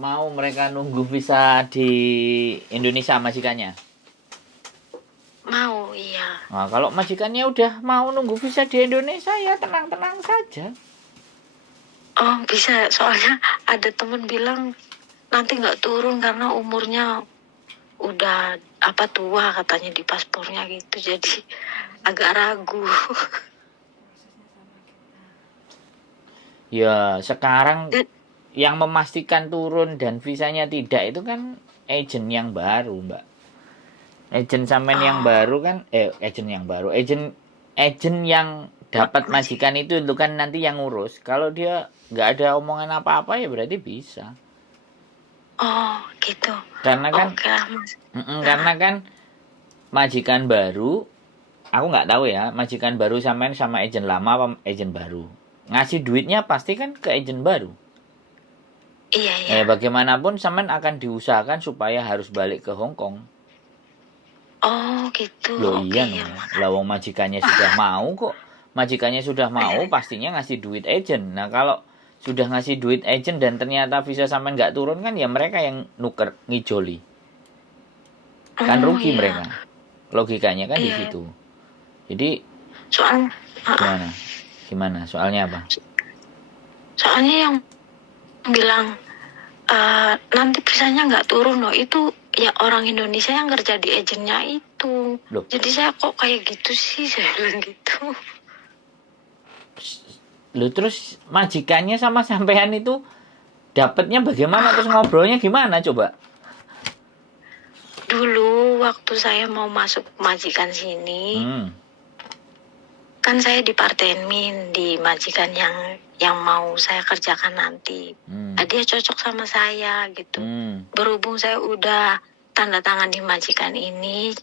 mau mereka nunggu visa di Indonesia majikannya? Mau, iya. Nah, kalau majikannya udah mau nunggu visa di Indonesia ya tenang-tenang saja. Oh, bisa. Soalnya ada temen bilang nanti nggak turun karena umurnya udah tua katanya di paspornya gitu. Jadi agak ragu. Ya, sekarang yang memastikan turun dan visanya tidak itu kan agent yang baru, Mbak. Agent sampean yang baru kan agent yang dapat majikan itu kan nanti yang ngurus. Kalau dia nggak ada omongan apa-apa ya berarti bisa. Oh, gitu. Karena kan Oke, Mas. karena kan majikan baru, aku nggak tahu ya, majikan baru sampean sama agent lama apa agent baru. Ngasih duitnya pasti kan ke agent baru. Iya, iya. Bagaimanapun sampean akan diusahakan supaya harus balik ke Hong Kong. Oh, gitu. Loh Oke, iya ya, no. Mas. Lah wong majikannya sudah mau kok. Majikannya sudah mau pastinya ngasih duit agent. Nah, kalau sudah ngasih duit agent dan ternyata visa sampean nggak turun kan ya mereka yang nuker ngijoli. Kan Oh, rugi iya. mereka. Logikanya kan di Iya. situ. Jadi Soalnya, gimana? Gimana? Soalnya apa? soalnya yang bilang nanti visanya nggak turun loh, itu ya orang Indonesia yang kerja di agennya itu. Loh. Jadi saya kok kayak gitu sih, saya bilang gitu. Loh terus majikannya sama sampean itu dapatnya bagaimana, terus ngobrolnya gimana coba? Dulu waktu saya mau masuk majikan sini, kan saya dipartenin di majikan yang mau saya kerjakan nanti. Dia cocok sama saya gitu. Berhubung saya udah tanda tangan di majikan ini,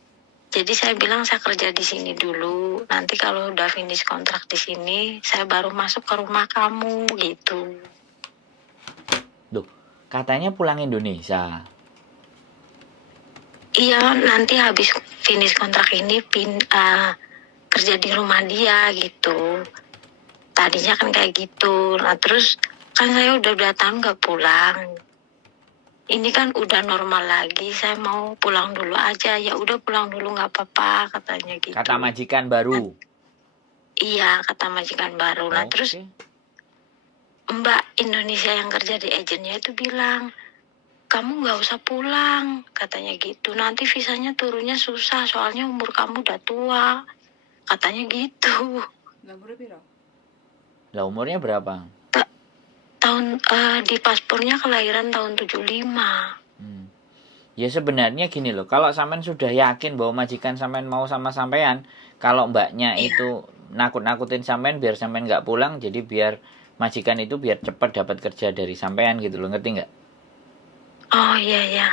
jadi saya bilang saya kerja di sini dulu. Nanti kalau udah finish kontrak di sini, saya baru masuk ke rumah kamu gitu. Loh, katanya pulang Indonesia. Iya, nanti habis finish kontrak ini kerja di rumah dia gitu. Tadinya kan kayak gitu. Nah terus kan saya udah 2 tahun gak pulang. Ini kan udah normal lagi. Saya mau pulang dulu aja. Ya udah pulang dulu nggak apa-apa katanya gitu. Kata majikan baru. Iya, kata majikan baru. Nah terus Mbak Indonesia yang kerja di agennya itu bilang, kamu nggak usah pulang katanya gitu. Nanti visanya turunnya susah. Soalnya umur kamu udah tua. Katanya gitu. Lah umurnya berapa? Tahun di paspornya kelahiran tahun 75. Ya sebenarnya gini loh, kalau sampean sudah yakin bahwa majikan sampean mau sama sampean, kalau mbaknya itu nakut-nakutin sampean biar sampean nggak pulang, jadi biar majikan itu biar cepat dapat kerja dari sampean gitu loh, ngerti nggak? Oh iya.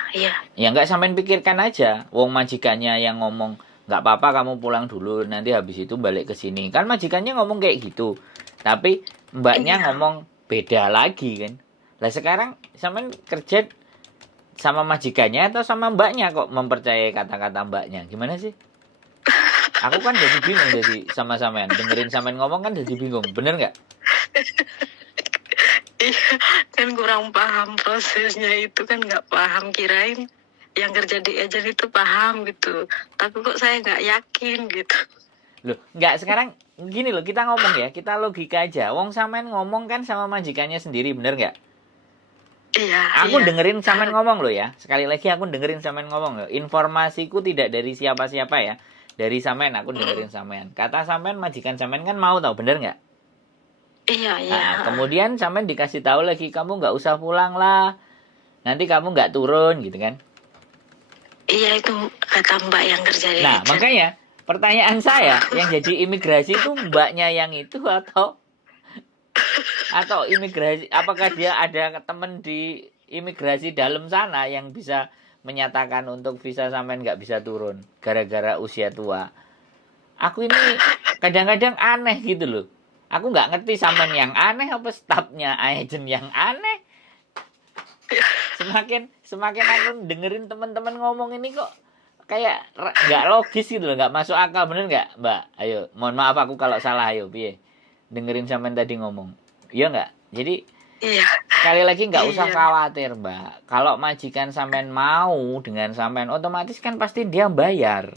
Ya nggak sampean pikirkan aja, wong majikannya yang ngomong nggak apa-apa kamu pulang dulu, nanti habis itu balik ke sini. Kan majikannya ngomong kayak gitu, tapi mbaknya ngomong beda lagi kan. Lah sekarang sampean kerja sama majikannya atau sama mbaknya kok mempercayai kata-kata mbaknya? Gimana sih? Aku kan jadi bingung jadi sama sampean. Dengerin sampean ngomong kan jadi bingung. Bener nggak? Iya, kan kurang paham prosesnya itu, kan nggak paham, kirain yang kerja di agent itu paham gitu. Tapi kok saya nggak yakin gitu. Loh, nggak sekarang gini loh, kita ngomong ya, kita logika aja. Wong sampean ngomong kan sama majikannya sendiri, bener nggak? Iya. Aku dengerin sampean ngomong loh ya. Sekali lagi aku dengerin sampean ngomong loh. Informasiku tidak dari siapa-siapa ya. Dari sampean aku dengerin sampean. Kata sampean majikan sampean kan mau tahu, bener nggak? Iya. Nah, kemudian sampean dikasih tahu lagi, kamu nggak usah pulang lah. Nanti kamu nggak turun gitu kan? Iya, itu kata mbak yang kerja di Nah, agent. makanya pertanyaan saya, yang jadi imigrasi itu mbaknya yang itu atau imigrasi, apakah dia ada temen di imigrasi dalam sana yang bisa menyatakan untuk visa sampean nggak bisa turun gara-gara usia tua? Aku ini kadang-kadang aneh gitu loh. Aku nggak ngerti sampean yang aneh apa stafnya agent yang aneh. Semakin aku dengerin teman-teman ngomong ini kok kayak nggak logis gitu loh, nggak masuk akal, bener nggak mbak? Ayo, mohon maaf aku kalau salah, ayo piye dengerin sampean tadi ngomong, iya nggak? Jadi Iya. Sekali lagi nggak usah Iya. khawatir, Mbak. Kalau majikan sampean mau dengan sampean, otomatis kan pasti dia bayar.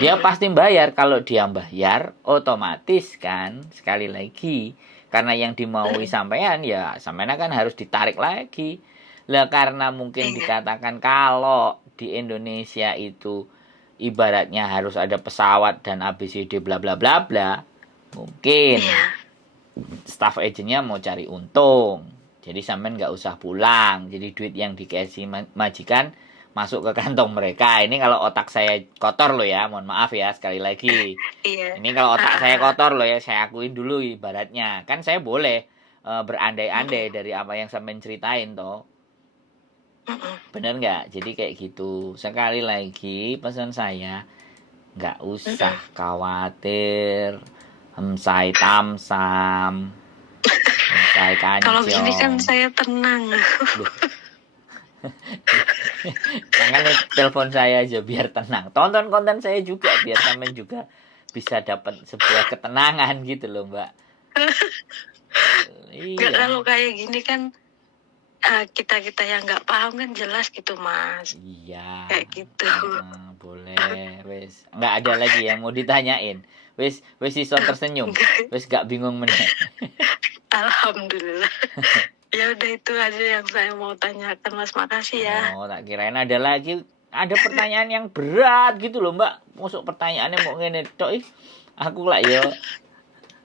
Dia pasti bayar. Kalau dia bayar, otomatis kan sekali lagi karena yang dimaui sampean ya sampean kan harus ditarik lagi. Lah karena mungkin Iya. dikatakan kalau di Indonesia itu ibaratnya harus ada pesawat dan ABCD bla bla bla bla. Mungkin Iya. staff agentnya mau cari untung. Jadi sampean nggak usah pulang. Jadi duit yang dikasih majikan masuk ke kantong mereka. Ini kalau otak saya kotor loh ya, mohon maaf ya sekali lagi. Iya. Ini kalau otak saya kotor loh ya, saya akuin dulu ibaratnya. Kan saya boleh berandai-andai dari apa yang sampean ceritain toh. Bener nggak? Jadi kayak gitu. Sekali lagi pesan saya, nggak usah khawatir. Hemsai tamsam. Hemsai Kalau gini kan kancong. saya tenang. Makanya telepon saya aja biar tenang. Tonton konten saya juga biar sampean juga bisa dapat sebuah ketenangan gitu loh, Mbak. Nggak, Iya. kalau kayak gini kan kita yang nggak paham kan jelas gitu, Mas. Iya. Kayak gitu. Boleh, wes. Nggak ada lagi yang mau ditanyain. Wes iso tersenyum. Wes gak bingung meneh. Alhamdulillah. Ya udah itu aja yang saya mau tanyakan, Mas. Makasih ya. Oh, tak kirain ada lagi. Ada pertanyaan yang berat gitu loh, Mbak. Masuk pertanyaannya mau ngene tok ih. Aku lah yo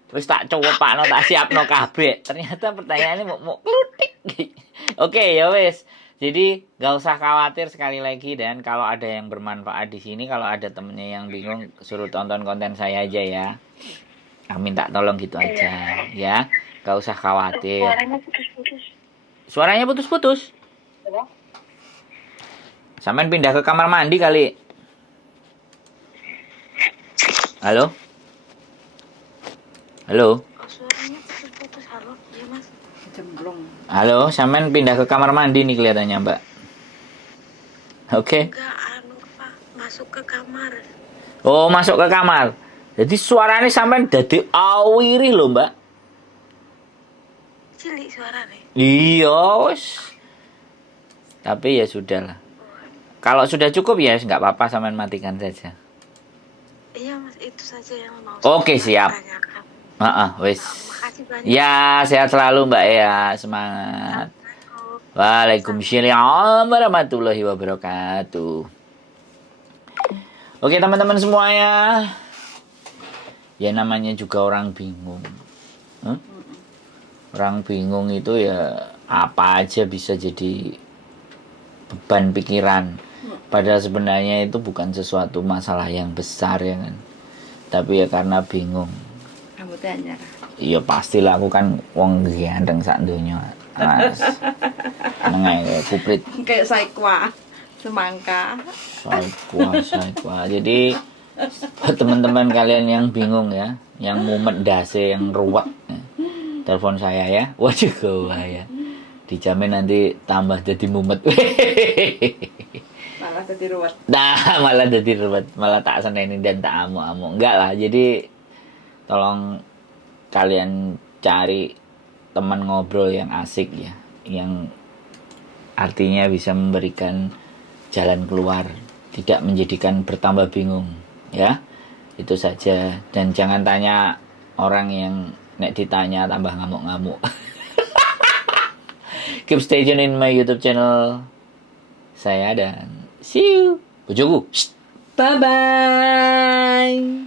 wis tak cowopakno tak siapno kabeh. Ternyata pertanyaannya mau klutik. Oke, ya wes. Jadi gak usah khawatir sekali lagi, dan kalau ada yang bermanfaat di sini, kalau ada temennya yang bingung, suruh tonton konten saya aja ya. Aku minta tolong gitu aja, ya. Gak usah khawatir. Suaranya putus-putus. Suaranya putus-putus. Sampean pindah ke kamar mandi kali. Halo? Halo? Suaranya putus-putus. Halo, iya Mas. Cemplung. Halo, sampean pindah ke kamar mandi nih kelihatannya, Mbak. Oke. Enggak, Pak. Masuk ke kamar. Oh, masuk ke kamar. Jadi suaranya sampean dadi awiri loh, Mbak. Cilik suaranya. Iya, wes. Tapi ya sudahlah. Kalau sudah cukup ya nggak apa-apa, sampean matikan saja. Iya Mas, itu saja yang mau Oke, saya siap. tanyakan. Wes. Makasih banyak. Ya, sehat selalu Mbak ya. Semangat. Waalaikumsalam warahmatullahi wabarakatuh. Oke teman-teman semuanya. Ya namanya juga orang bingung. Orang bingung itu ya apa aja bisa jadi beban pikiran. Padahal sebenarnya itu bukan sesuatu masalah yang besar ya kan. Tapi ya karena bingung. Kamu tanya. Iya pastilah, aku kan wong ganteng sak donya. Mas. Nengai kayak kuprit. Kayak saikwa, semangka. Saikwa. Jadi buat teman-teman kalian yang bingung ya, yang mumet dase, yang ruwet, ya, telepon saya ya. Waduh ya. Dijamin nanti tambah jadi mumet. Malah jadi ruwet. Nah, malah jadi ruwet, malah tak seneni dan tak amuk-amuk. Enggak lah, jadi tolong kalian cari teman ngobrol yang asik ya, yang artinya bisa memberikan jalan keluar, tidak menjadikan bertambah bingung ya. Itu saja, dan jangan tanya orang yang nek ditanya tambah ngamuk-ngamuk. Keep stay tune in my YouTube channel saya, dan see you. Bojoku. Bye bye.